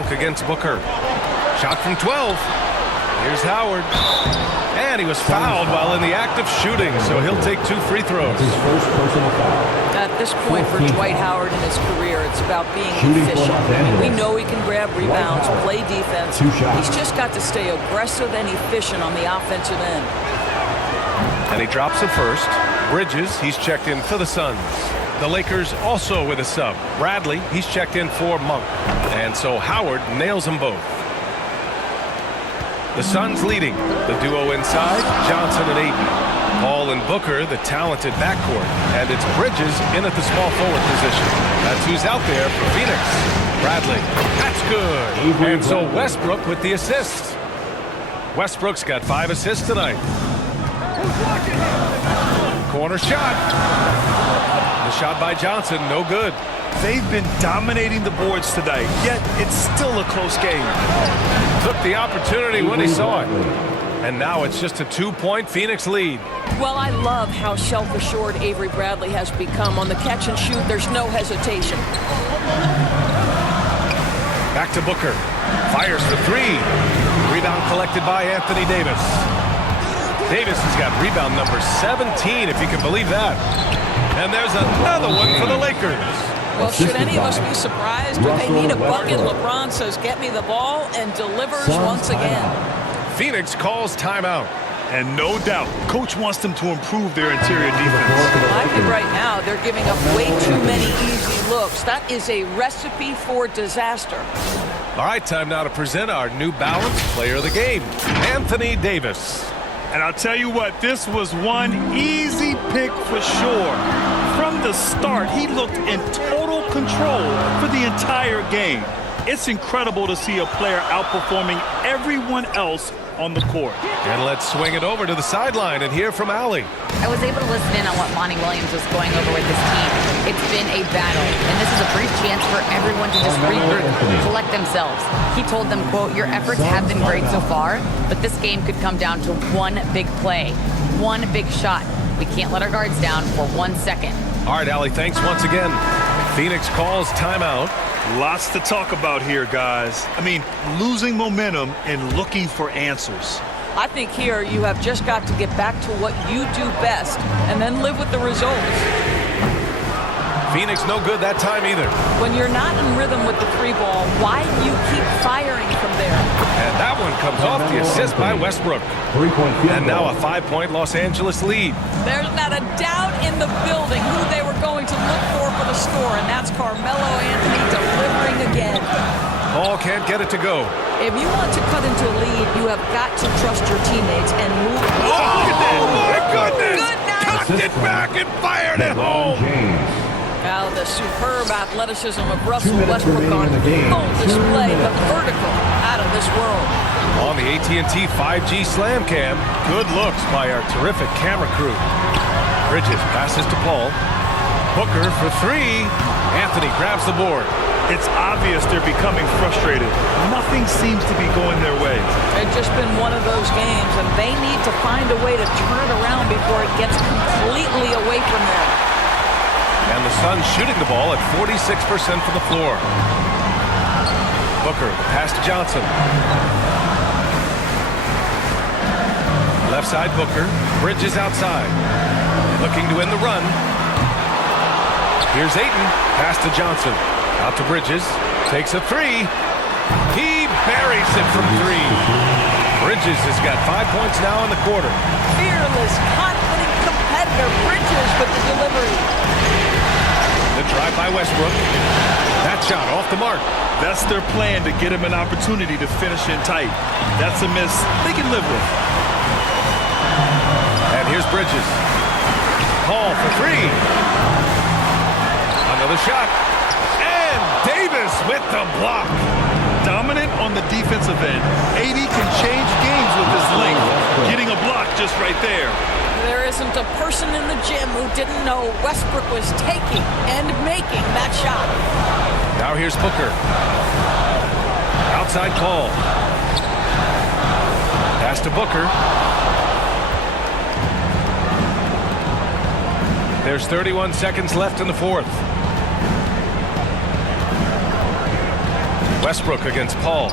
Monk against Booker. Shot from 12. Here's Howard. And he was fouled while in the act of shooting, so he'll take 2 free throws. His first personal foul. At this point for Dwight Howard in his career, it's about being efficient. We know he can grab rebounds, play defense. He's just got to stay aggressive and efficient on the offensive end. And he drops it first. Bridges, he's checked in for the Suns. The Lakers also with a sub. Bradley, he's checked in for Monk. And so Howard nails them both. The Suns leading. The duo inside, Johnson and Ayton. Paul and Booker, the talented backcourt. And it's Bridges in at the small forward position. That's who's out there for Phoenix. Bradley, that's good. And so Westbrook with the assist. Westbrook's got 5 assists tonight. Corner shot. The shot by Johnson, no good. They've been dominating the boards tonight, yet it's still a close game. Took the opportunity when he saw it. And now it's just a 2-point Phoenix lead. Well, I love how self-assured Avery Bradley has become. On the catch and shoot, there's no hesitation. Back to Booker. Fires for 3. Rebound collected by Anthony Davis. Davis has got rebound number 17, if you can believe that. And there's another one for the Lakers. Well, should any of us be surprised when they need a bucket? LeBron says, get me the ball, and delivers once again. Phoenix calls timeout. And no doubt, coach wants them to improve their interior defense. I think right now they're giving up way too many easy looks. That is a recipe for disaster. All right, time now to present our New Balance Player of the Game, Anthony Davis. And I'll tell you what, this was one easy pick for sure. From the start, he looked in total control for the entire game. It's incredible to see a player outperforming everyone else on the court. And let's swing it over to the sideline and hear from Allie. I was able to listen in on what Monty Williams was going over with his team. It's been a battle, and this is a brief chance for everyone to just regroup, collect themselves. He told them, quote, your efforts have been great so far, but this game could come down to one big play, one big shot. We can't let our guards down for 1 second. All right, Allie, thanks once again. Phoenix calls timeout. Lots to talk about here, guys. I mean, losing momentum and looking for answers. I think here you have just got to get back to what you do best and then live with the results. Phoenix no good that time either. When you're not in rhythm with the 3-ball, why do you keep firing from there? And that one comes off the assist by Westbrook. 3-point field And now goal. a 5-point Los Angeles lead. There's not a doubt in the building who they were going to look for the score, and that's Carmelo Anthony delivering again. Paul can't get it to go. If you want to cut into a lead, you have got to trust your teammates and move. Oh, my goodness! Good night! Tucked it back and fired it home. Now the superb athleticism of Two Russell minutes Westbrook remaining on in the game. full display, the vertical out of this world. On the AT&T 5G Slam Cam, good looks by our terrific camera crew. Bridges passes to Paul. Booker for 3. Anthony grabs the board. It's obvious they're becoming frustrated. Nothing seems to be going their way. It's just been one of those games, and they need to find a way to turn it around before it gets completely away from them. And the Suns shooting the ball at 46% from the floor. Booker, the pass to Johnson. Left side Booker, Bridges outside. Looking to end the run. Here's Ayton, pass to Johnson. Out to Bridges, takes a 3. He buries it from 3. Bridges has got 5 points now in the quarter. Fearless, confident competitor, Bridges with the delivery. The drive by Westbrook. That shot off the mark. That's their plan, to get him an opportunity to finish in tight. That's a miss they can live with. And here's Bridges. Call for 3. Another shot. And Davis with the block. Dominant on the defensive end. AD can change games with his length. Getting a block just right there. There isn't a person in the gym who didn't know Westbrook was taking and making that shot. Now here's Booker. Outside call. Pass to Booker. There's 31 seconds left in the fourth. Westbrook against Paul.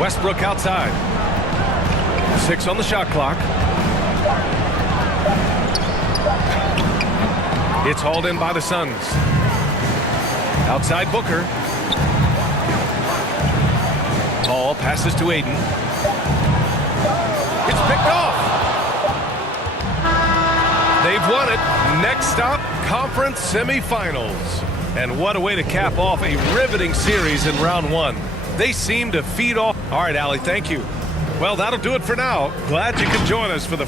Westbrook outside. 6 on the shot clock. It's hauled in by the Suns. Outside Booker. Paul passes to Aiden. It's picked off. They've won it. Next stop, conference semifinals. And what a way to cap off a riveting series in round 1. They seem to feed off. All right, Allie, thank you. Well, that'll do it for now. Glad you could join us for the...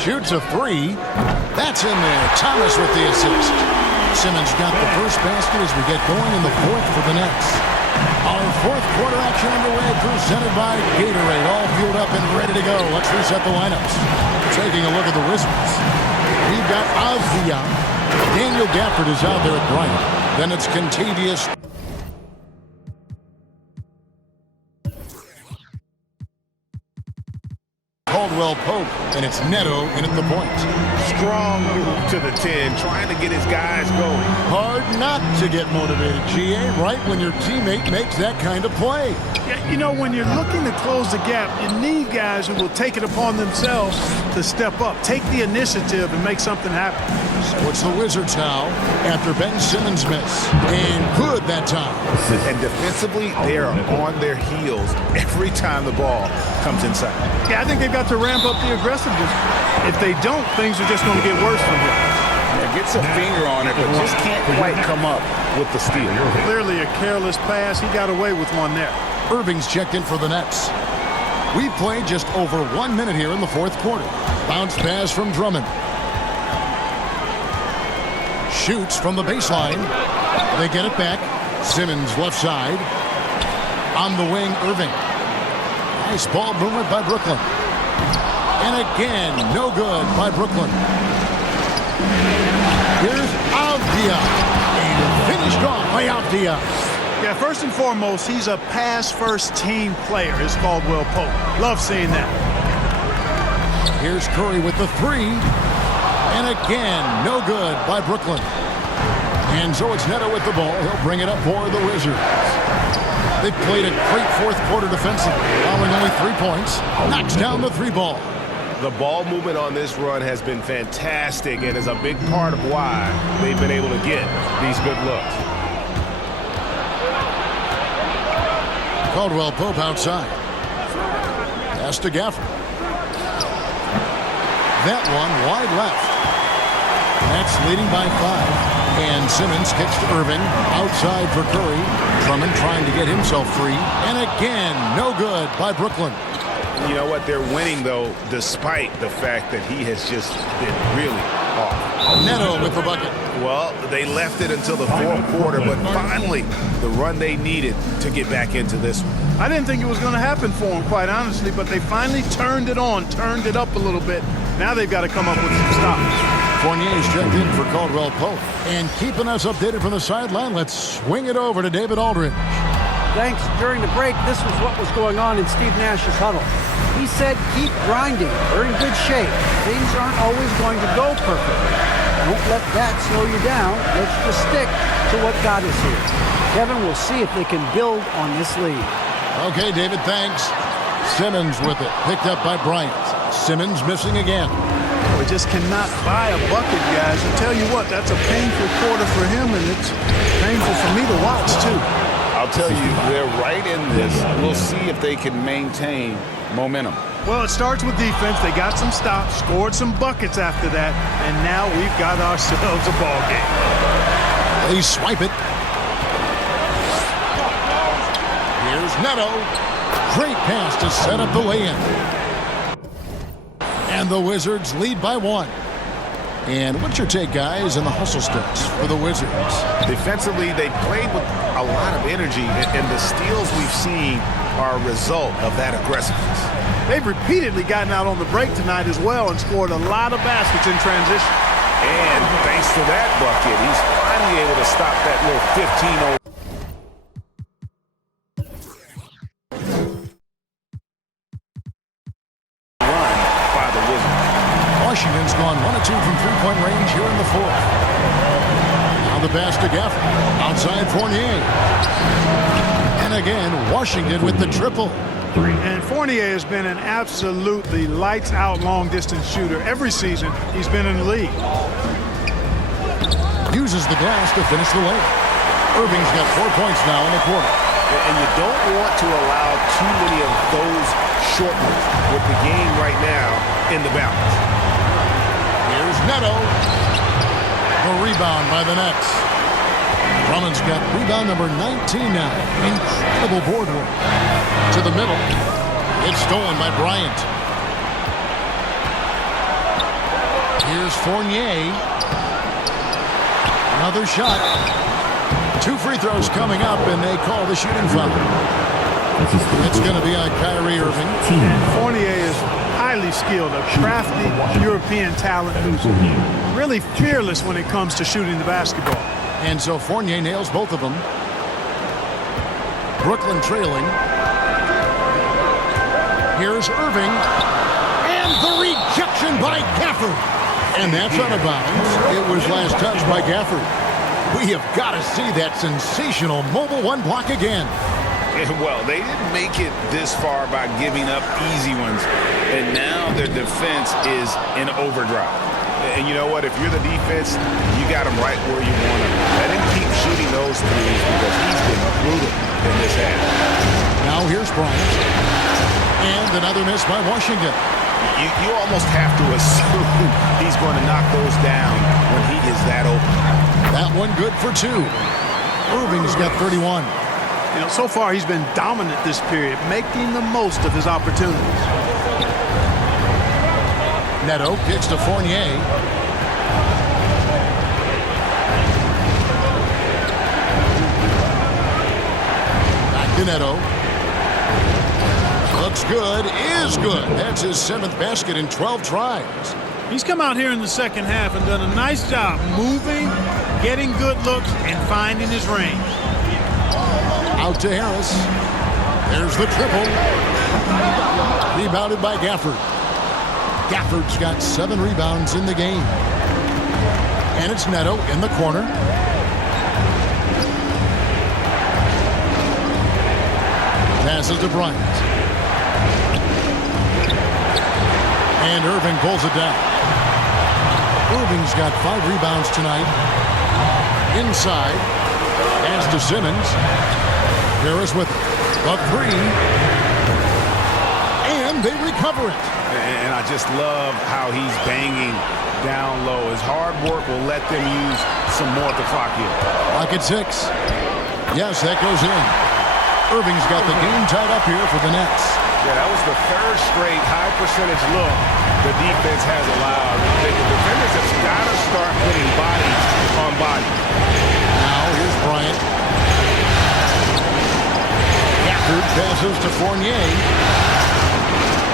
Shoots a 3. That's in there. Thomas with the assist. Simmons got the first basket as we get going in the 4th for the Nets. Our 4th quarter action underway, presented by Gatorade. All fueled up and ready to go. Let's reset the lineups. Taking a look at the Wizards. We've got Avdia. Daniel Gafford is out there at Bryant. Then it's Contavious. Caldwell Pope, and it's Neto in at the point. Strong move to the 10, trying to get his guys going. Hard not to get motivated, GA, right when your teammate makes that kind of play. Yeah, you know, when you're looking to close the gap, you need guys who will take it upon themselves to step up, take the initiative, and make something happen. So it's the Wizards now after Ben Simmons' miss. And good that time. And defensively, they are on their heels every time the ball comes inside. Yeah, I think they've got to ramp up the aggressiveness. If they don't, things are just going to get worse from here. Yeah, gets a finger on it, but just can't quite come up with the steal. Clearly a careless pass. He got away with one there. Irving's checked in for the Nets. We've played just over 1 minute here in the 4th quarter. Bounce pass from Drummond. Shoots from the baseline. They get it back. Simmons left side. On the wing, Irving. Nice ball movement by Brooklyn. And again, no good by Brooklyn. Here's Avdia. And finished off by Avdia. Yeah, first and foremost, he's a pass-first team player, is Caldwell Pope. Love seeing that. Here's Curry with the 3. And again, no good by Brooklyn. And so it's Neto with the ball. He'll bring it up for the Wizards. They've played a great fourth quarter defensively, allowing only 3 points. Knocks down the 3 ball. The ball movement on this run has been fantastic and is a big part of why they've been able to get these good looks. Caldwell Pope outside. Pass to Gafford. That one wide left. That's leading by 5. And Simmons kicks to Irving. Outside for Curry. Drummond trying to get himself free. And again, no good by Brooklyn. You know what? They're winning, though, despite the fact that he has just been really off. Neto with the bucket. Well, they left it until the fourth quarter, but finally, the run they needed to get back into this one. I didn't think it was going to happen for them, quite honestly, but they finally turned it on, turned it up a little bit. Now they've got to come up with some stops. Fournier's checked in for Caldwell Pope. And keeping us updated from the sideline, let's swing it over to David Aldridge. Thanks. During the break, this was what was going on in Steve Nash's huddle. He said, keep grinding. We're in good shape. Things aren't always going to go perfectly. Don't let that slow you down. Let's just stick to what got us here. Kevin will see if they can build on this lead. Okay, David, thanks. Simmons with it. Picked up by Bryant. Simmons missing again. We just cannot buy a bucket, guys. I tell you what, that's a painful quarter for him, and it's painful for me to watch, too. I'll tell you, they're right in this. We'll see if they can maintain momentum. Well, it starts with defense. They got some stops, scored some buckets after that, and now we've got ourselves a ball game. They swipe it. Here's Neto. Great pass to set up the lay-in. And the Wizards lead by 1. And what's your take, guys, in the hustle stunts for the Wizards? Defensively, they played with a lot of energy, and the steals we've seen are a result of that aggressiveness. They've repeatedly gotten out on the break tonight as well and scored a lot of baskets in transition. And thanks to that bucket, he's finally able to stop that little 15-0. Washington's gone 1 of 2 from three-point range here in the fourth. Now the pass to Gafford. Outside Fournier. And again, Washington with the triple. And Fournier has been an absolutely lights-out long-distance shooter. Every season, he's been in the league. Uses the glass to finish the layup. Irving's got 4 points now in the quarter. And you don't want to allow too many of those short ones with the game right now in the balance. Here's Neto. The rebound by the Nets. Drummond's got rebound number 19 now. Incredible board work. To the middle. It's stolen by Bryant. Here's Fournier. Another shot. 2 free throws coming up, and they call the shooting foul. It's going to be on Kyrie Irving. Fournier is highly skilled, a crafty European talent who's really fearless when it comes to shooting the basketball. And so Fournier nails both of them. Brooklyn trailing. Here's Irving. And the rejection by Gafford. And that's out of bounds. It was last touched by Gafford. We have got to see that sensational mobile one block again. Well, they didn't make it this far by giving up easy ones, and now their defense is in overdrive. And you know what? If you're the defense, you got him right where you want him. Let him keep shooting those threes because he's been brutal in this half. Now here's Bryant. And another miss by Washington. You almost have to assume he's going to knock those down when he is that open. That one good for 2. Irving's got 31. You know, so far he's been dominant this period, making the most of his opportunities. Neto kicks to Fournier. Back to Neto. Looks good, is good. That's his 7th basket in 12 tries. He's come out here in the second half and done a nice job moving, getting good looks, and finding his range. Out to Harris. There's the triple. Rebounded by Gafford. Gafford's got 7 rebounds in the game. And it's Neto in the corner. Passes to Bryant. And Irving pulls it down. Irving's got 5 rebounds tonight. Inside. Hands to Simmons. Harris with a 3. And they recover it. And I just love how he's banging down low. His hard work will let them use some more of the clock here. Clock at 6. Yes, that goes in. Irving's got the game tied up here for the Nets. Yeah, that was the 3rd straight high percentage look the defense has allowed. The defenders have got to start putting bodies on bodies. Now here's Bryant. Gafford passes to Fournier.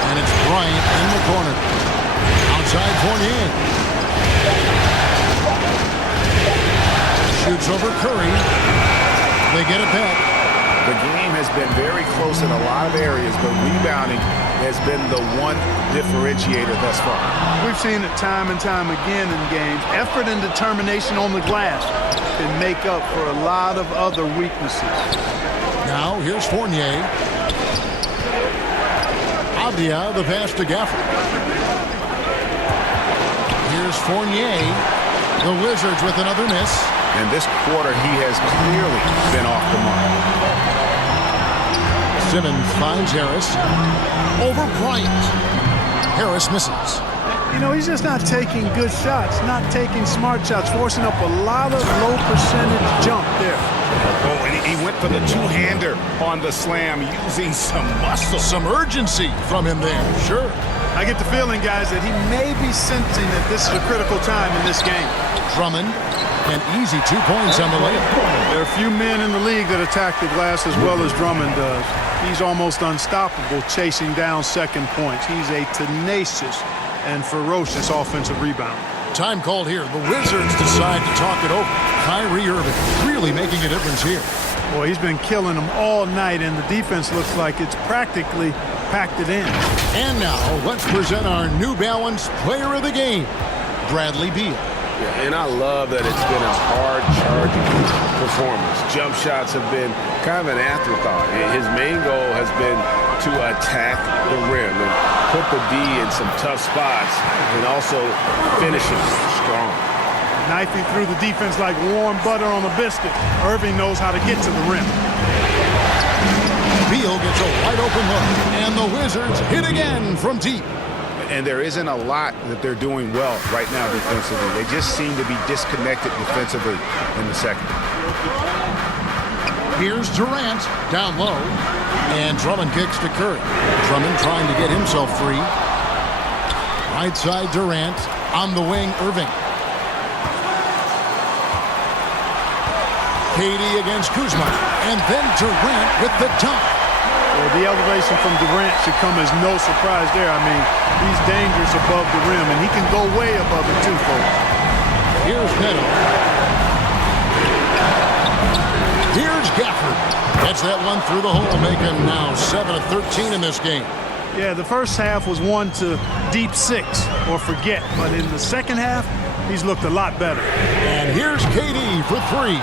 And it's Bryant in the corner. Outside Fournier. Shoots over Curry. They get it back. The game has been very close in a lot of areas, but rebounding has been the one differentiator thus far. We've seen it time and time again in games. Effort and determination on the glass can make up for a lot of other weaknesses. Now here's Fournier. Avdia, the pass to Gafford. Here's Fournier. The Wizards with another miss. And this quarter, he has clearly been off the mark. Simmons finds Harris. Over Bryant. Harris misses. You know, he's just not taking good shots, not taking smart shots, forcing up a lot of low percentage jump there. Oh, and he went for the two-hander on the slam, using some muscle. Some urgency from him there, sure. I get the feeling, guys, that he may be sensing that this is a critical time in this game. Drummond, an easy 2 points on the layup. There are a few men in the league that attack the glass as well as Drummond does. He's almost unstoppable chasing down second points. He's a tenacious and ferocious offensive rebounder. Time called here. The Wizards decide to talk it over. Kyrie Irving really making a difference here. Boy, he's been killing them all night, and the defense looks like it's practically packed it in. And now, let's present our New Balance Player of the Game, Bradley Beal. Yeah, and I love that it's been a hard-charging performance. Jump shots have been kind of an afterthought. His main goal has been to attack the rim and put the D in some tough spots and also finishing strong. Knifing through the defense like warm butter on a biscuit. Irving knows how to get to the rim. Beal gets a wide open look, and the Wizards hit again from deep. And there isn't a lot that they're doing well right now defensively. They just seem to be disconnected defensively in the second. Here's Durant down low, and Drummond kicks to Curry. Drummond trying to get himself free. Right side Durant, on the wing Irving. KD against Kuzma, and then Durant with the dunk. Well, the elevation from Durant should come as no surprise there. I mean, he's dangerous above the rim, and he can go way above it too, folks. Here's Neto. Here's Gafford. Gets that one through the hole, making now 7 of 13 in this game. Yeah, the first half was one to deep 6 or forget, but in the second half, he's looked a lot better. And here's KD for 3.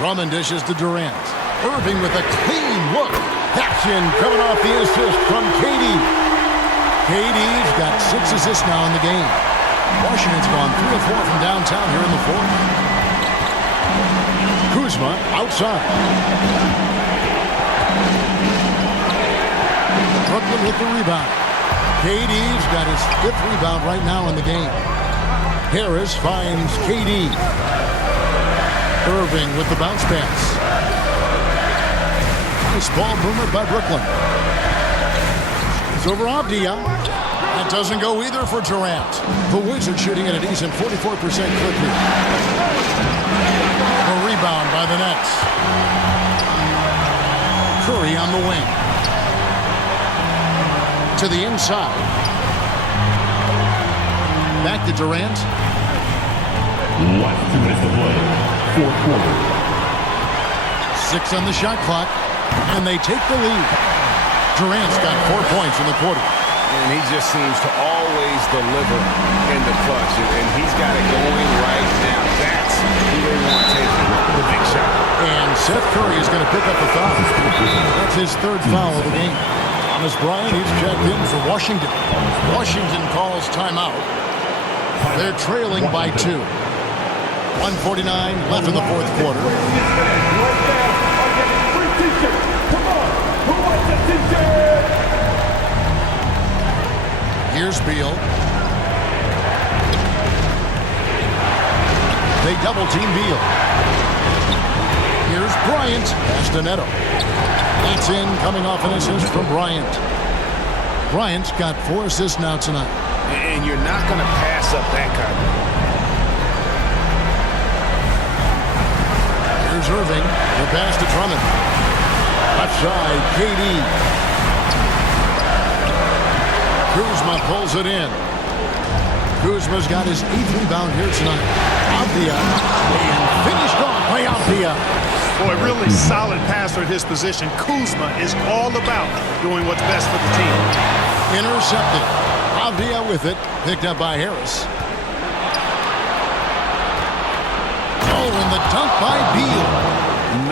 Drummond dishes to Durant. Irving with a clean look. Action coming off the assist from KD. KD's got 6 assists now in the game. Washington's gone 3 of 4 from downtown here in the fourth. Kuzma outside. Brooklyn with the rebound. KD's got his 5th rebound right now in the game. Harris finds KD. Irving with the bounce pass. Nice ball movement by Brooklyn. It's over Avdia. That doesn't go either for Durant. The Wizards shooting at a decent 44% clip here. A rebound by the Nets. Curry on the wing. To the inside. Back to Durant. 2 minutes to play. Fourth quarter. 6 on the shot clock. And they take the lead. Durant's got 4 points in the quarter. And he just seems to always deliver in the clutch. And he's got it going right now. That's who they want taking the big shot. And Seth Curry is going to pick up the foul. That That's his third foul of the game. Thomas Bryant, he's checked in for Washington. Washington calls timeout. They're trailing by 2. 1:49 left in the fourth quarter. Here's Beal. They double team Beal. Here's Bryant. Pass to Neto. That's in, coming off an assist from Bryant. Bryant's got 4 assists now tonight. And you're not going to pass up that kind of. Here's Irving. The pass to Drummond. Left side, KD. Kuzma pulls it in. Kuzma's got his 8th rebound here tonight. Avdia. And finished off by Avdia. Boy, really solid passer at his position. Kuzma is all about doing what's best for the team. Intercepted. Avdia with it. Picked up by Harris. Oh, and the dunk by Beal.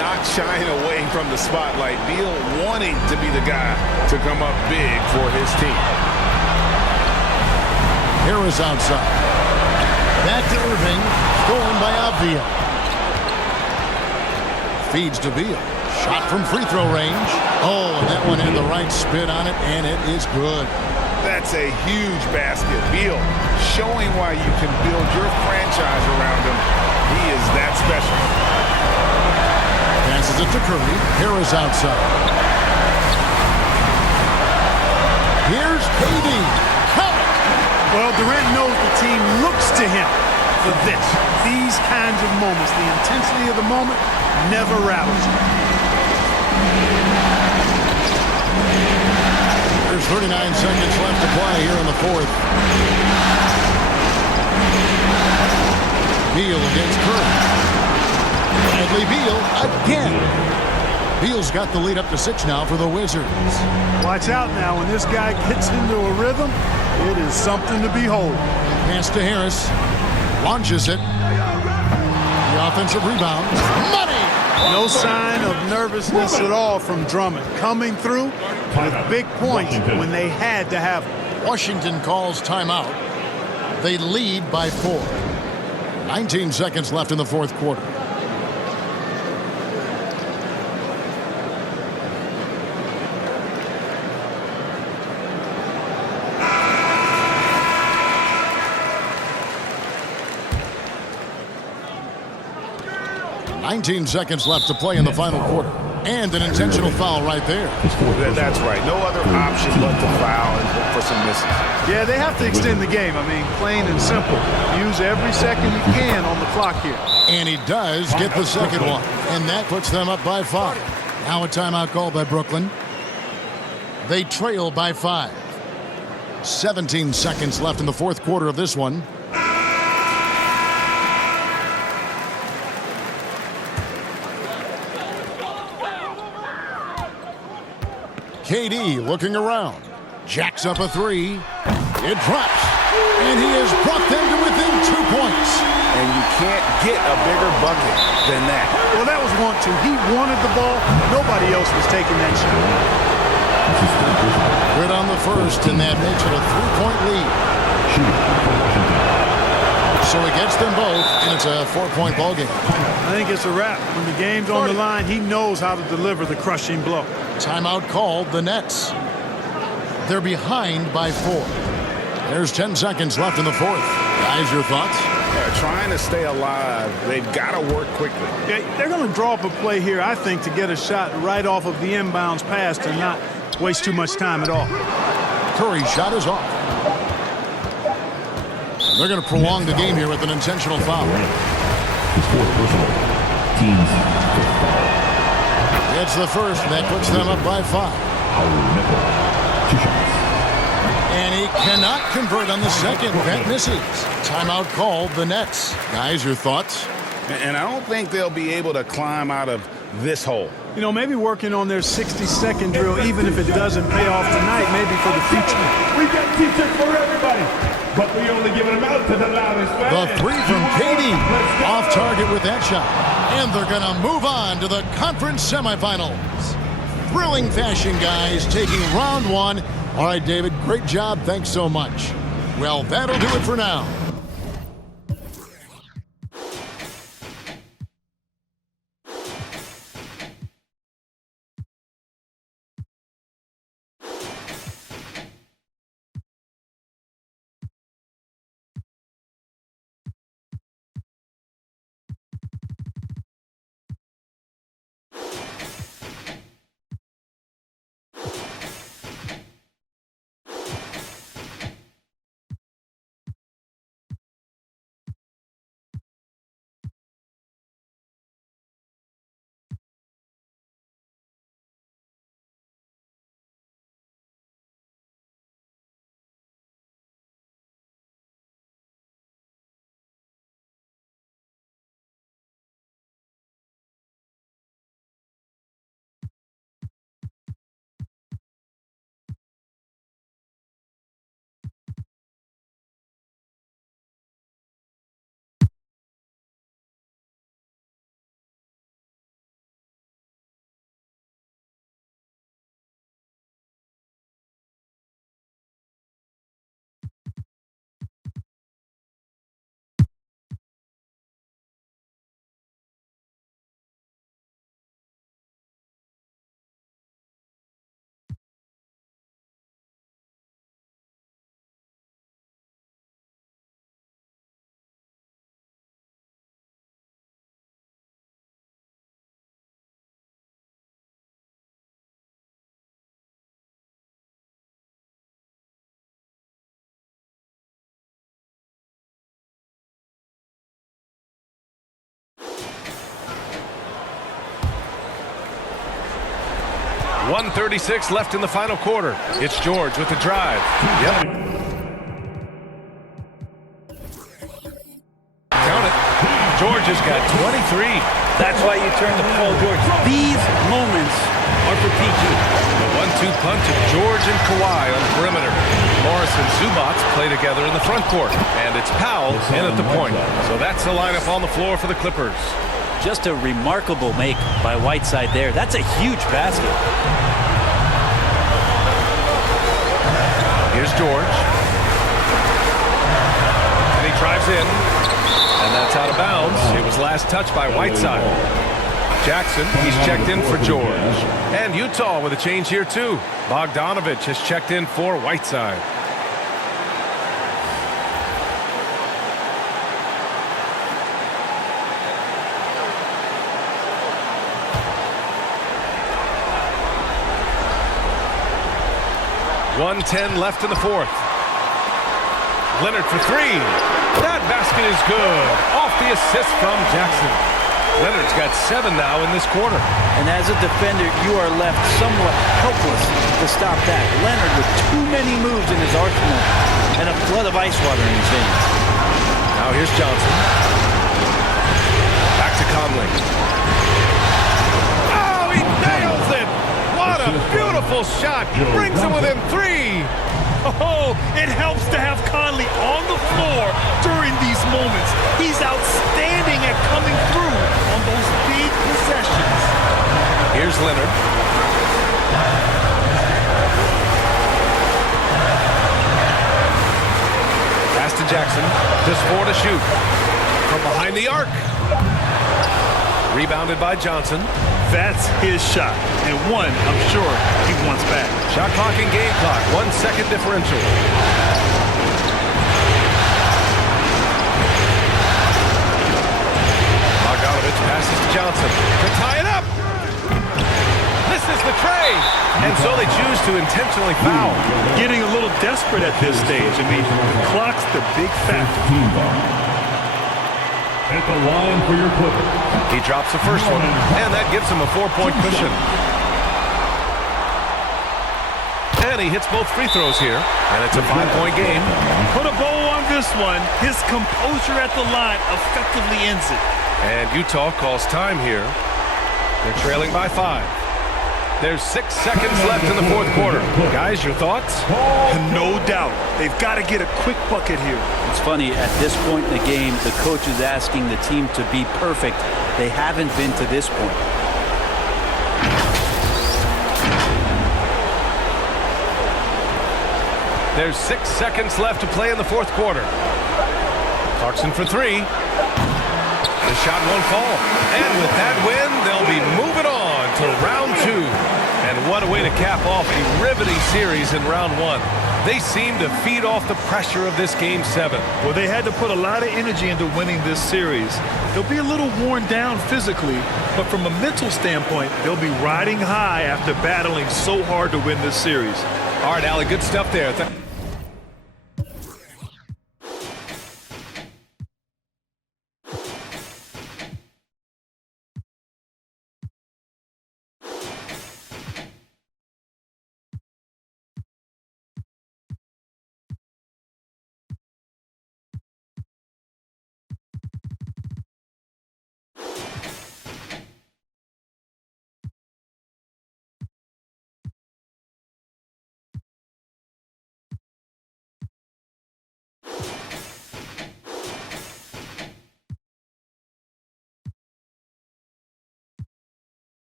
Not shying away from the spotlight. Beal wanting to be the guy to come up big for his team. Harris outside. Back to Irving. Stolen by Avdia. Feeds to Beal. Shot from free throw range. Oh, and that one had the right spin on it, and it is good. That's a huge basket. Beal showing why you can build your franchise around him. He is that special. Passes it to Curry. Harris outside. Here's KD. Well, Durant knows the team looks to him for this. These kinds of moments, the intensity of the moment, never rattles. There's 39 seconds left to play here in the fourth. Beal against Curry. Bradley Beal again. Beal's got the lead up to 6 now for the Wizards. Watch out now. When this guy gets into a rhythm, it is something to behold. Pass to Harris. Launches it. The offensive rebound. Money! No sign of nervousness at all from Drummond. Coming through with big points when they had to have them. Washington calls timeout. They lead by 4. 19 seconds left in the fourth quarter. Nineteen seconds left to play in the final quarter. And an intentional foul right there. That's right. No other option but to foul and look for some misses. Yeah, they have to extend the game. I mean, plain and simple. Use every second you can on the clock here. And he does get the second one. And that puts them up by 5. Now a timeout called by Brooklyn. They trail by 5. 17 seconds left in the fourth quarter of this one. KD looking around. Jacks up a 3. It drops. And he has brought them to within 2 points. And you can't get a bigger bucket than that. Well, that was 1-2. He wanted the ball. Nobody else was taking that shot. Good on the first, and that makes it a 3-point lead. So he gets them both, and it's a 4-point ball game. I think it's a wrap. When the game's on the line, he knows how to deliver the crushing blow. Timeout called, the Nets. They're behind by 4. There's 10 seconds left in the fourth. Guys, your thoughts? Trying to stay alive. They've got to work quickly. Yeah, they're going to draw up a play here, I think, to get a shot right off of the inbounds pass to not waste too much time at all. Curry's shot is off. They're going to prolong the game here with an intentional foul. It's the first, and that puts them up by 5. And he cannot convert on the second. That misses. Timeout called, the Nets. Guys, your thoughts? And I don't think they'll be able to climb out of this hole. You know, maybe working on their 60-second drill, even if it doesn't pay off tonight, maybe for the future. We got t-shirts for everybody, but we only give them out to the loudest fans. The 3 from KD. Off target with that shot. And they're going to move on to the conference semifinals. thrilling fashion, guys, taking round one. All right, David, great job. Thanks so much. Well, that'll do it for now. .136 left in the final quarter. It's George with the drive. Yep. Count it. George has got 23. That's why you turn to Paul George. These moments are for PG. The 1-2 punch of George and Kawhi on the perimeter. Morris and Zubac play together in the front court. And it's Powell in at the point. So that's the lineup on the floor for the Clippers. Just a remarkable make by Whiteside there. That's a huge basket. Here's George. And he drives in. And that's out of bounds. It was last touched by Whiteside. Jackson, he's checked in for George. And Utah with a change here too. Bogdanovich has checked in for Whiteside. .110 left in the fourth. Leonard for three. That basket is good. Off the assist from Jackson. Leonard's got 7 now in this quarter. And as a defender, you are left somewhat helpless to stop that. Leonard with too many moves in his arsenal and a flood of ice water in his veins. Now here's Johnson. Back to Conley. Oh, he nails it! What a beautiful shot. Brings him within 3. Oh, it helps to have Conley on the floor during these moments. He's outstanding at coming through on those big possessions. Here's Leonard. Pass to Jackson. Just 4 to shoot. From behind the arc. Rebounded by Johnson. That's his shot, and one I'm sure he wants back. Shot clock and game clock, 1 second differential. Bogdanovich passes to Johnson to tie it up. Misses the tray, and so they choose to intentionally foul. Getting a little desperate at this stage. I mean, the clock's the big factor. At the line for your Clippers. He drops the first one, and that gives him a 4-point cushion. And he hits both free throws here, and it's a 5-point game. Put a bow on this one. His composure at the line effectively ends it. And Utah calls time here. They're trailing by 5. There's 6 seconds left in the fourth quarter. Guys, your thoughts? No doubt. They've got to get a quick bucket here. It's funny, at this point in the game, the coach is asking the team to be perfect. They haven't been to this point. There's 6 seconds left to play in the fourth quarter. Clarkson for 3. The shot won't fall. And with that win, they'll be moving on to round 2. And what a way to cap off a riveting series in round 1. They seem to feed off the pressure of this Game 7. Well, they had to put a lot of energy into winning this series. They'll be a little worn down physically, but from a mental standpoint, they'll be riding high after battling so hard to win this series. All right, Allie, good stuff there.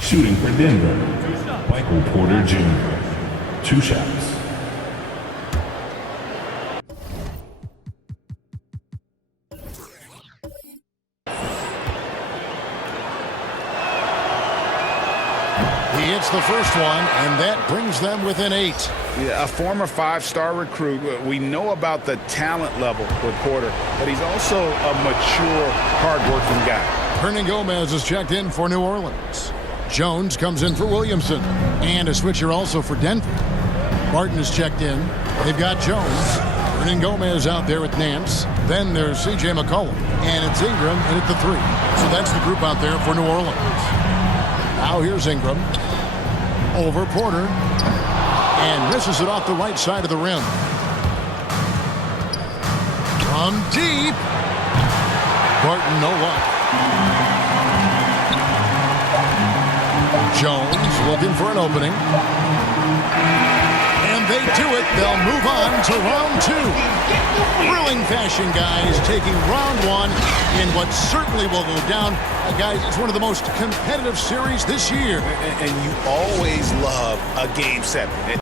Shooting for Denver, Michael Porter Jr. 2 shots. He hits the first one, and that brings them within 8. Yeah, a former 5-star recruit. We know about the talent level with Porter, but he's also a mature, hard-working guy. Hernan Gomez is checked in for New Orleans. Jones comes in for Williamson. And a switcher also for Denver. Martin is checked in. They've got Jones. Hernan Gomez out there with Nance. Then there's C.J. McCollum. And it's Ingram in at the 3. So that's the group out there for New Orleans. Now here's Ingram. Over Porter. And misses it off the right side of the rim. From deep. Barton, no luck. Jones looking for an opening. And they do it. They'll move on to round 2. Thrilling fashion, guys, taking round 1 in what certainly will go down. Guys, it's one of the most competitive series this year. And you always love a Game 7.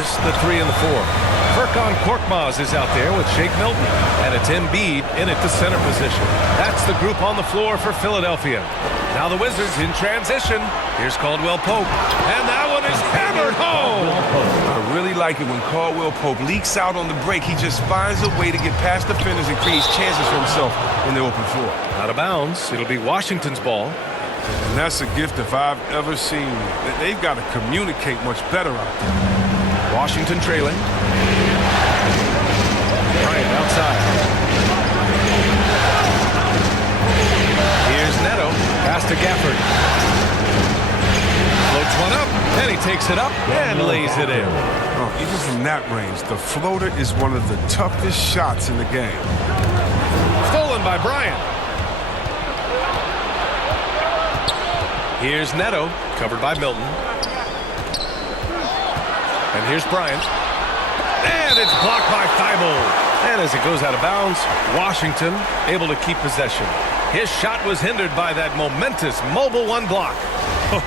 Harris, the 3 and the 4. Furkan Korkmaz is out there with Shake Milton, and it's Embiid in at the center position. That's the group on the floor for Philadelphia. Now the Wizards in transition. Here's Caldwell Pope, and that one is hammered home. I really like it when Caldwell Pope leaks out on the break. He just finds a way to get past defenders and creates chances for himself in the open floor. Out of bounds. It'll be Washington's ball. And that's a gift if I've ever seen. They've got to communicate much better out there. Washington trailing. Bryant outside. Here's Neto. Pass to Gafford. Floats one up, and he takes it up and lays it in. Oh, even from that range, the floater is one of the toughest shots in the game. Stolen by Bryant. Here's Neto, covered by Milton. And here's Bryant. And it's blocked by Thibault. And as it goes out of bounds, Washington able to keep possession. His shot was hindered by that momentous mobile one block.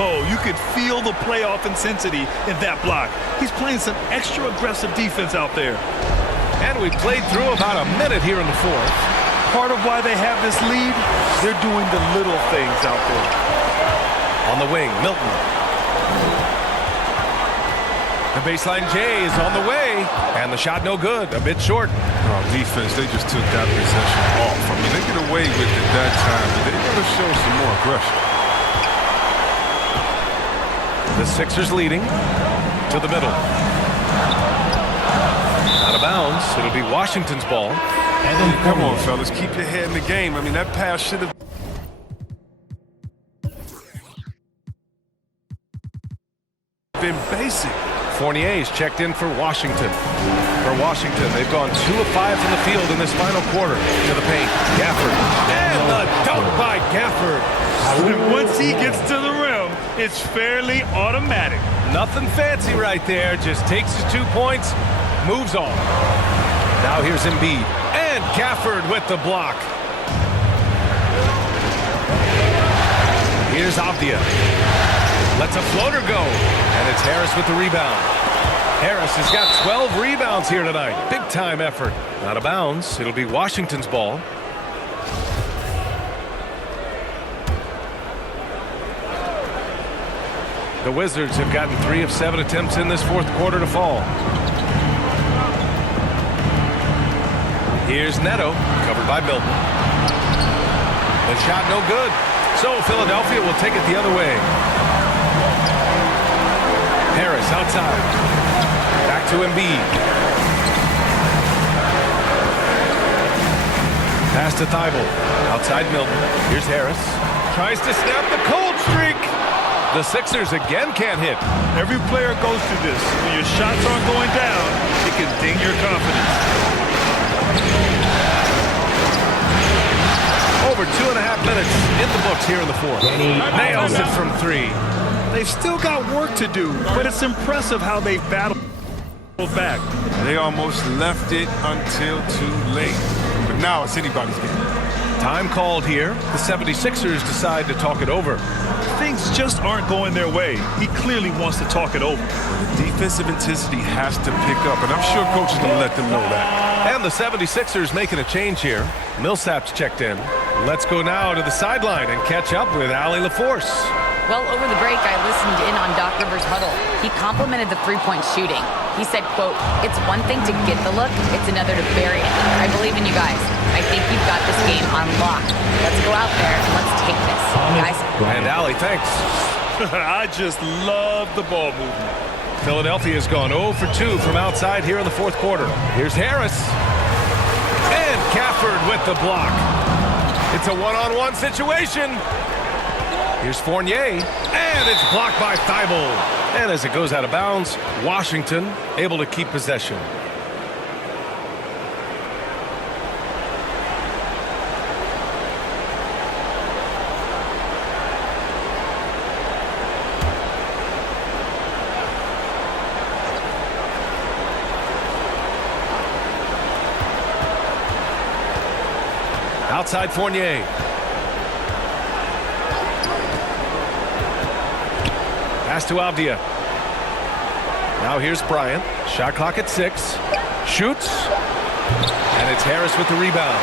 Oh, you could feel the playoff intensity in that block. He's playing some extra aggressive defense out there. And we played through about a minute here in the fourth. Part of why they have this lead, they're doing the little things out there. On the wing, Milton. The baseline J is on the way, and the shot no good, a bit short. Oh, defense, they just took that possession off. I mean, they get away with it that time, but they got to show some more aggression. The Sixers leading to the middle. Out of bounds, it'll be Washington's ball. Come on, fellas, keep your head in the game. I mean, that pass should have been basic. Fournier's checked in for Washington. For Washington, they've gone 2 of 5 from the field in this final quarter. To the paint, Gafford. And the dunk by Gafford. And once he gets to the rim, it's fairly automatic. Nothing fancy right there. Just takes his 2 points, moves on. Now here's Embiid. And Gafford with the block. Here's Avdia. Lets a floater go. And it's Harris with the rebound. Harris has got 12 rebounds here tonight. Big time effort. Out of bounds. It'll be Washington's ball. The Wizards have gotten 3 of 7 attempts in this fourth quarter to fall. Here's Neto, covered by Milton. The shot no good. So Philadelphia will take it the other way. Harris outside. Back to Embiid. Pass to Thibault. Outside Milton. Here's Harris. Tries to snap the cold streak. The Sixers again can't hit. Every player goes through this. When your shots aren't going down, it can ding your confidence. Over 2.5 minutes in the books here in the fourth. Nails it from 3. They've still got work to do, but it's impressive how they've battled back. They almost left it until too late. But now it's anybody's game. Time called here. The 76ers decide to talk it over. Things just aren't going their way. He clearly wants to talk it over. The defensive intensity has to pick up, and I'm sure coach is going to let them know that. And the 76ers making a change here. Millsap's checked in. Let's go now to the sideline and catch up with Allie LaForce. Well, over the break, I listened in on Doc Rivers' huddle. He complimented the three-point shooting. He said, quote, "It's one thing to get the look, it's another to bury it. I believe in you guys. I think you've got this game on lock. Let's go out there and let's take this, guys." And Allie, thanks. I just love the ball movement. Philadelphia's gone 0 for 2 from outside here in the fourth quarter. Here's Harris. And Gafford with the block. It's a one-on-one situation. Here's Fournier, and it's blocked by Thibault. And as it goes out of bounds, Washington able to keep possession. Outside Fournier. Pass to Avdia. Now here's Bryant. Shot clock at 6. Shoots. And it's Harris with the rebound.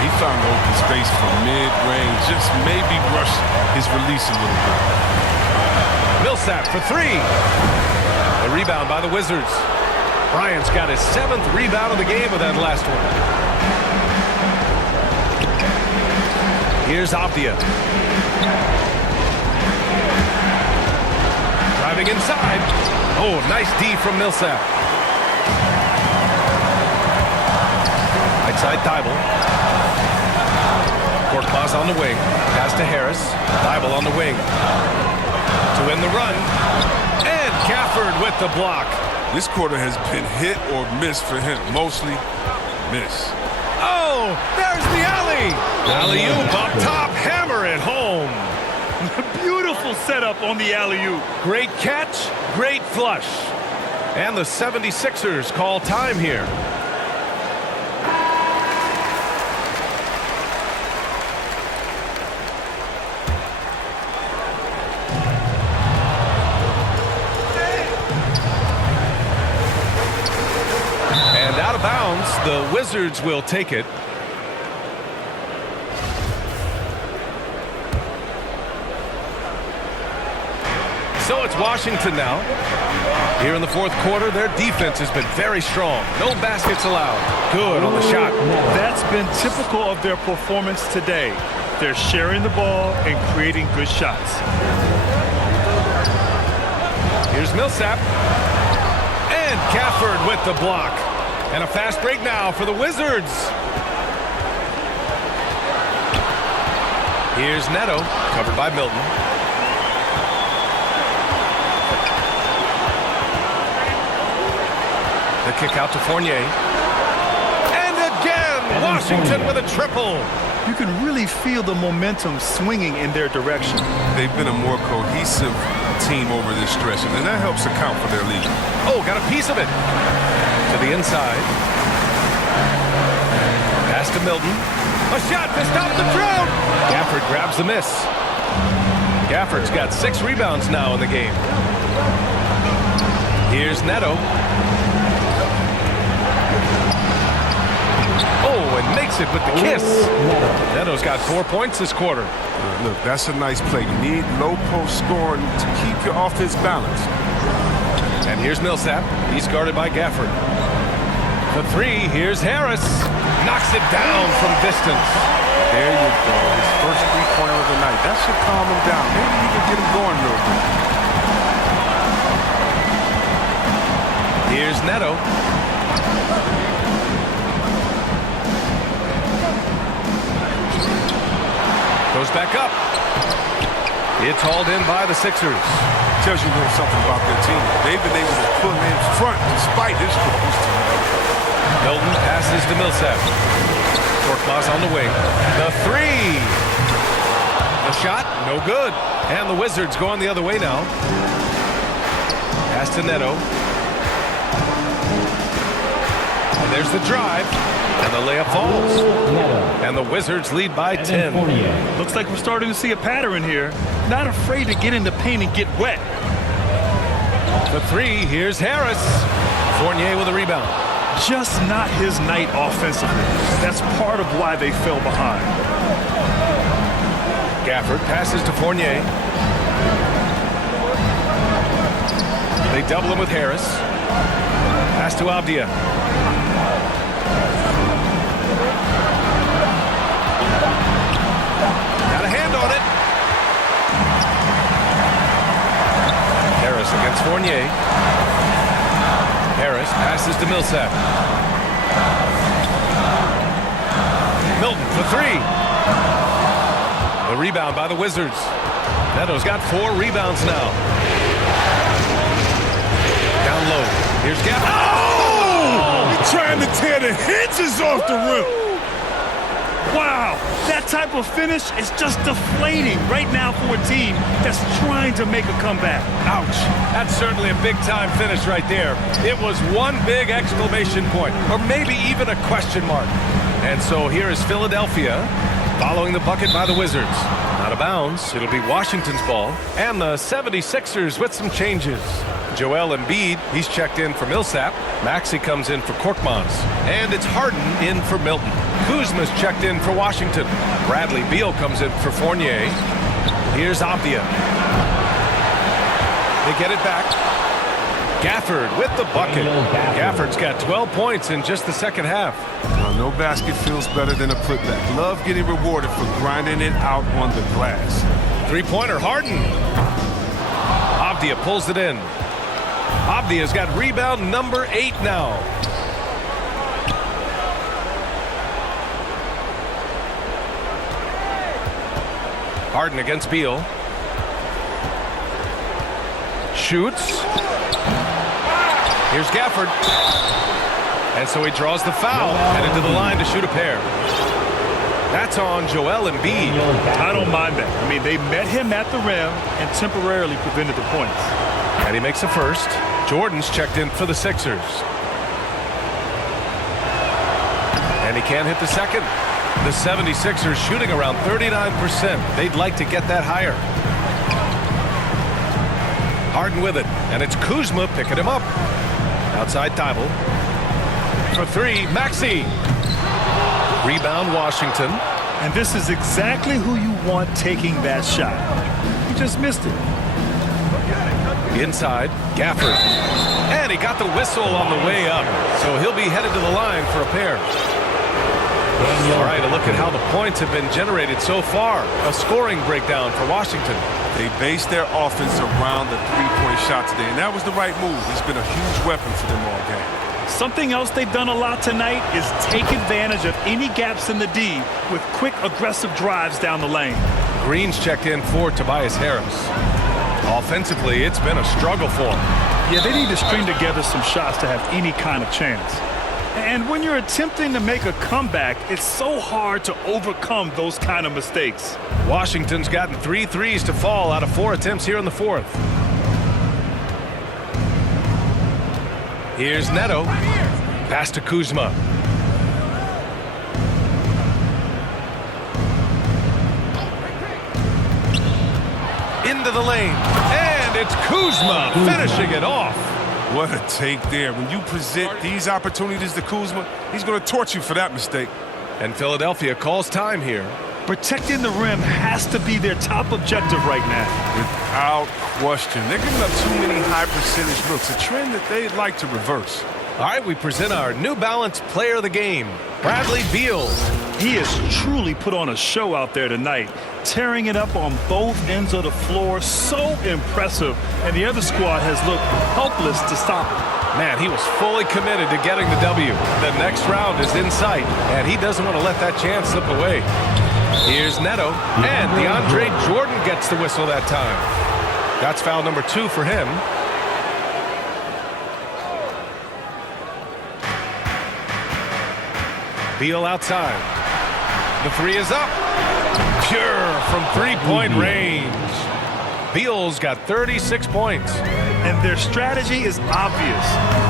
He found open space from mid-range. Just maybe rush his release a little bit. Millsap for 3. The rebound by the Wizards. Bryant's got his 7th rebound of the game with that last one. Here's Avdia. Driving inside. Oh, nice D from Millsap. Right side Thibault. Korkmaz on the wing. Pass to Harris. Thibault on the wing. To win the run. And Gafford with the block. This quarter has been hit or miss for him. Mostly miss. Oh, there's the alley. Alley-oop up top. Hammer it home. Beautiful setup on the alley-oop. Great catch, great flush. And the 76ers call time here. And out of bounds, the Wizards will take it. So it's Washington now. Here in the 4th quarter, their defense has been very strong. No baskets allowed. Good on the shot. That's been typical of their performance today. They're sharing the ball and creating good shots. Here's Millsap. And Gafford with the block. And a fast break now for the Wizards. Here's Neto, covered by Milton. The kick out to Fournier. And again, Washington with a triple. You can really feel the momentum swinging in their direction. They've been a more cohesive team over this stretch, and that helps account for their lead. Oh, got a piece of it. To the inside. Pass to Milton. A shot to stop the drought. Gafford grabs the miss. Gafford's got 6 rebounds now in the game. Here's Neto. Oh, and makes it with the kiss. Neto's got 4 points this quarter. Look, that's a nice play. You need low post scoring to keep your offense balanced. And here's Millsap. He's guarded by Gafford. The 3, here's Harris. Knocks it down from distance. There you go. His first 3-pointer of the night. That should calm him down. Maybe he can get him going real quick. Here's Neto. Goes back up. It's hauled in by the Sixers. Tells you a little something about their team. They've been able to pull in front despite his struggles. Milton passes to Millsap. Korkmaz on the wing. The 3. The shot, no good. And the Wizards going the other way now. Pass to Neto. And there's the drive. And the layup falls. And the Wizards lead by 10. Looks like we're starting to see a pattern here. Not afraid to get in the paint and get wet. The 3, here's Harris. Fournier with a rebound. Just not his night offensively. That's part of why they fell behind. Gafford passes to Fournier. They double him with Harris. Pass to Avdia. Got a hand on it. Harris against Fournier. Harris passes to Millsap. Milton for 3. The rebound by the Wizards. Neto's got 4 rebounds now. Down low. Here's Gafford. Oh! He's trying to tear the hinges off the rim. Wow, that type of finish is just deflating right now for a team that's trying to make a comeback. Ouch. That's certainly a big-time finish right there. It was one big exclamation point, or maybe even a question mark. And so here is Philadelphia following the bucket by the Wizards. Out of bounds. It'll be Washington's ball. And the 76ers with some changes. Joel Embiid, he's checked in for Millsap. Maxey comes in for Korkmaz. And it's Harden in for Milton. Kuzma's checked in for Washington. Bradley Beal comes in for Fournier. Here's Avdia. They get it back. Gafford with the bucket. Gafford's got 12 points in just the second half. No basket feels better than a putback. Love getting rewarded for grinding it out on the glass. Three-pointer, Harden. Avdia pulls it in. Avdia's got rebound number 8 now. Harden against Beal. Shoots. Here's Gafford. And so he draws the foul, headed to the line to shoot a pair. That's on Joel Embiid. I don't mind that. I mean, they met him at the rim and temporarily prevented the points. And he makes a first. Jordan's checked in for the Sixers. And he can't hit the second. The 76ers shooting around 39%. They'd like to get that higher. Harden with it. And it's Kuzma picking him up. Outside Thibault. For three, Maxey. Rebound Washington. And this is exactly who you want taking that shot. He just missed it. Inside, Gafford. And he got the whistle on the way up. So he'll be headed to the line for a pair. All right, a look at how the points have been generated so far. A scoring breakdown for Washington. They based their offense around the three-point shot today, and that was the right move. He's been a huge weapon for them all game. Something else they've done a lot tonight is take advantage of any gaps in the D with quick, aggressive drives down the lane. Green's checked in for Tobias Harris. Offensively, it's been a struggle for them. Yeah, they need to string together some shots to have any kind of chance. And when you're attempting to make a comeback, it's so hard to overcome those kind of mistakes. Washington's gotten 3 threes to fall out of 4 attempts here in the fourth. Here's Neto. Pass to Kuzma. Into the lane. And it's Kuzma finishing it off. What a take there. When you present these opportunities to Kuzma, he's going to torch you for that mistake. And Philadelphia calls time here. Protecting the rim has to be their top objective right now. Without question. They're giving up too many high percentage looks, a trend that they'd like to reverse. All right, we present our New Balance player of the game, Bradley Beal. He has truly put on a show out there tonight, tearing it up on both ends of the floor. So impressive, and the other squad has looked helpless to stop him. Man, he was fully committed to getting the W. The next round is in sight, and he doesn't want to let that chance slip away. Here's Neto, and DeAndre Jordan gets the whistle that time. That's foul number 2 for him. Beal outside. The three is up. Pure from three-point range. Beal's got 36 points. And their strategy is obvious.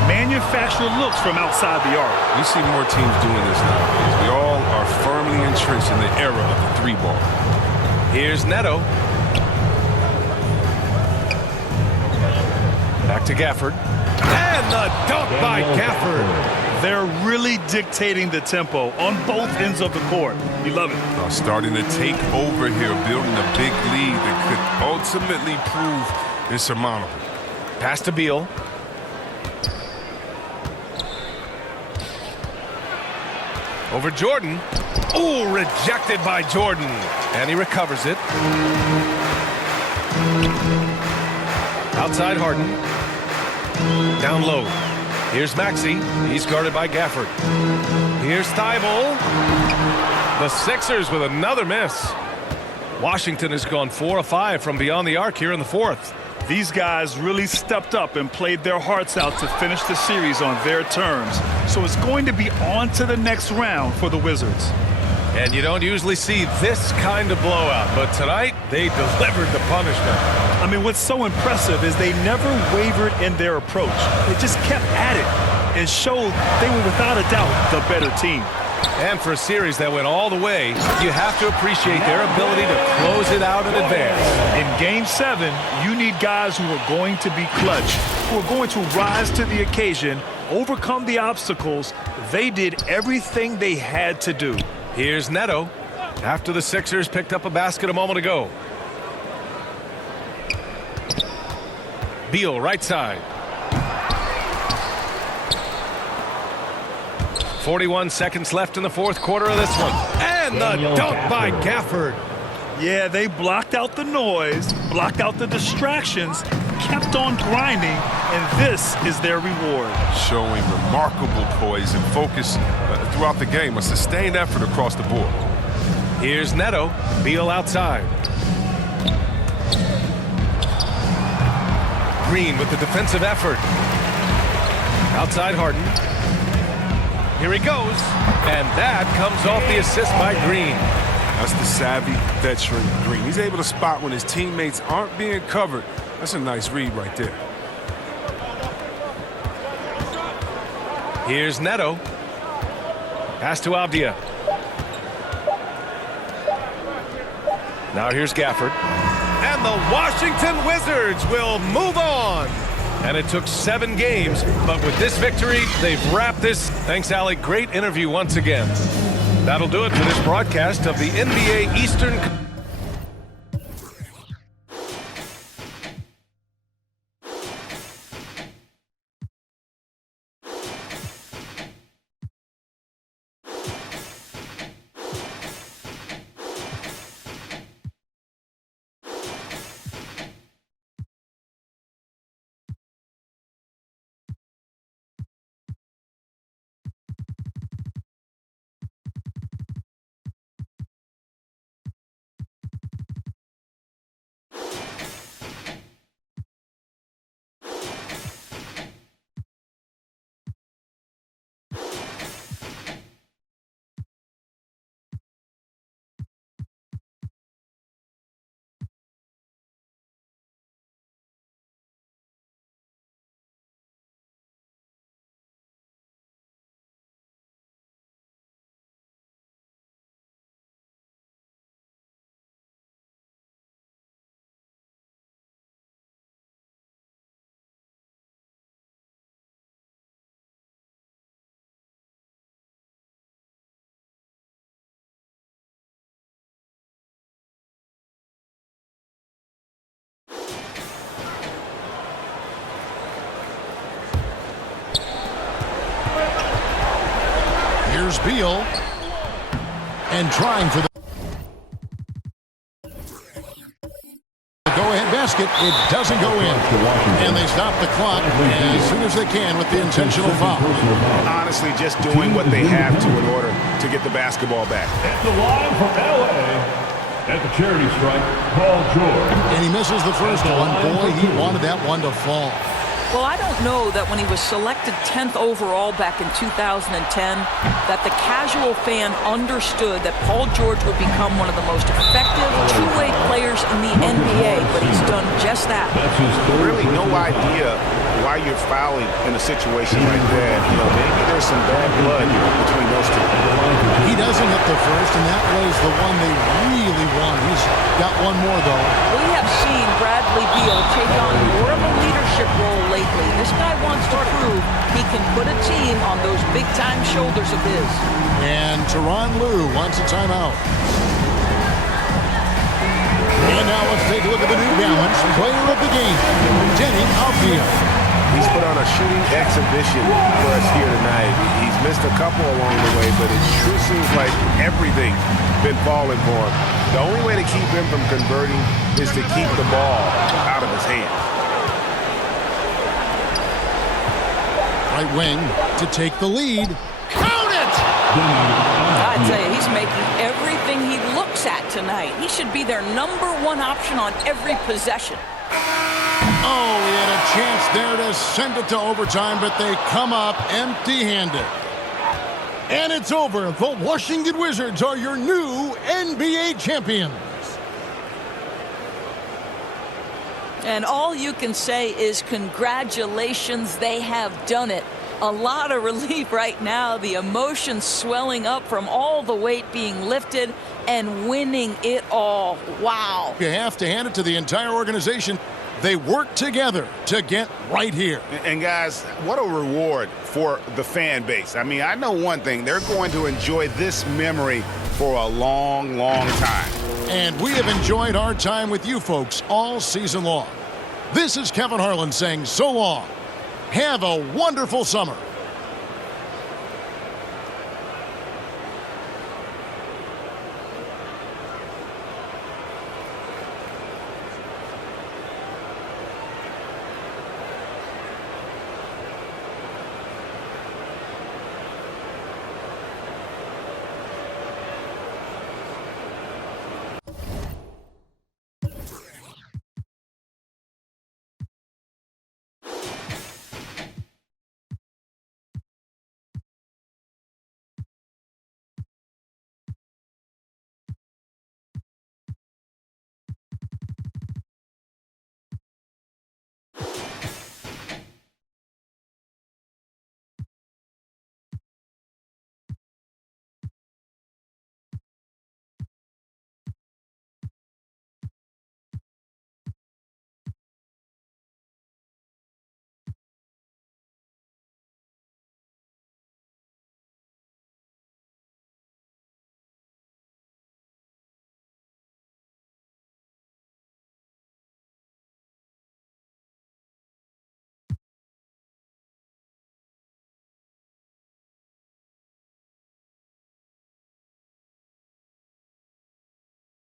Manufacture looks from outside the arc. You see more teams doing this now. We all are firmly entrenched in the era of the 3-ball. Here's Neto. Back to Gafford. And the dunk by Gafford. They're really dictating the tempo on both ends of the court. We love it. Starting to take over here, building a big lead that could ultimately prove insurmountable. Pass to Beal. Over Jordan. Oh, rejected by Jordan. And he recovers it. Outside Harden. Down low. Here's Maxey. He's guarded by Gafford. Here's Thibault. The Sixers with another miss. Washington has gone 4 of 5 from beyond the arc here in the fourth. These guys really stepped up and played their hearts out to finish the series on their terms. So it's going to be on to the next round for the Wizards. And you don't usually see this kind of blowout, but tonight they delivered the punishment. I mean, what's so impressive is they never wavered in their approach. They just kept at it and showed they were without a doubt the better team. And for a series that went all the way, you have to appreciate their ability to close it out in advance. In Game 7, you need guys who are going to be clutch, who are going to rise to the occasion, overcome the obstacles. They did everything they had to do. Here's Neto after the Sixers picked up a basket a moment ago. Beal right side. 41 seconds left in the fourth quarter of this one. And the dunk by Gafford. Yeah, they blocked out the noise, blocked out the distractions, kept on grinding, and this is their reward. Showing remarkable poise and focus throughout the game. A sustained effort across the board. Here's Neto. Beal outside. Green with the defensive effort. Outside Harden. Here he goes. And that comes off the assist by Green. That's the savvy veteran Green. He's able to spot when his teammates aren't being covered. That's a nice read right there. Here's Neto. Pass to Avdia. Now here's Gafford. And the Washington Wizards will move on. And it took 7 games, but with this victory, they've wrapped this. Thanks, Alec. Great interview once again. That'll do it for this broadcast of the NBA Eastern. Here's Beal. And trying for the go-ahead basket. It doesn't go in. And they stop the clock as soon as they can with the intentional foul. Honestly, just doing what they have to in order to get the basketball back. At the line from LA. At the charity stripe, Paul George. And he misses the first one. Boy, he wanted that one to fall. Well, I don't know that when he was selected 10th overall back in 2010, that the casual fan understood that Paul George would become one of the most effective two-way players in the NBA, but he's done just that. Really no idea why you're fouling in a situation like that. You know, maybe there's some bad blood between those two. He doesn't hit the first, and that was the one they really won. He's got one more, though. We have seen Bradley Beal take on more of a leadership role lately. This guy wants to prove he can put a team on those big-time shoulders of his. And Tyronn Lue wants a timeout. And now let's take a look at the New Balance player of the game, Deni Avdia. He's put on a shooting exhibition for us here tonight. He's missed a couple along the way, but it sure seems like everything's been falling for him. The only way to keep him from converting is to keep the ball out of his hands. Right wing to take the lead. Count it! I tell you, he's making everything he looks at tonight. He should be their #1 option on every possession. Oh, he had a chance there to send it to overtime, but they come up empty-handed. And it's over. The Washington Wizards are your new NBA champions. And all you can say is congratulations, they have done it. a lot of relief right now. The emotion swelling up from all the weight being lifted and winning it all. Wow. You have to hand it to the entire organization. They work together to get right here. And guys, what a reward for the fan base. I mean, I know one thing. They're going to enjoy this memory for a long, long time. And we have enjoyed our time with you folks all season long. This is Kevin Harlan saying so long. Have a wonderful summer.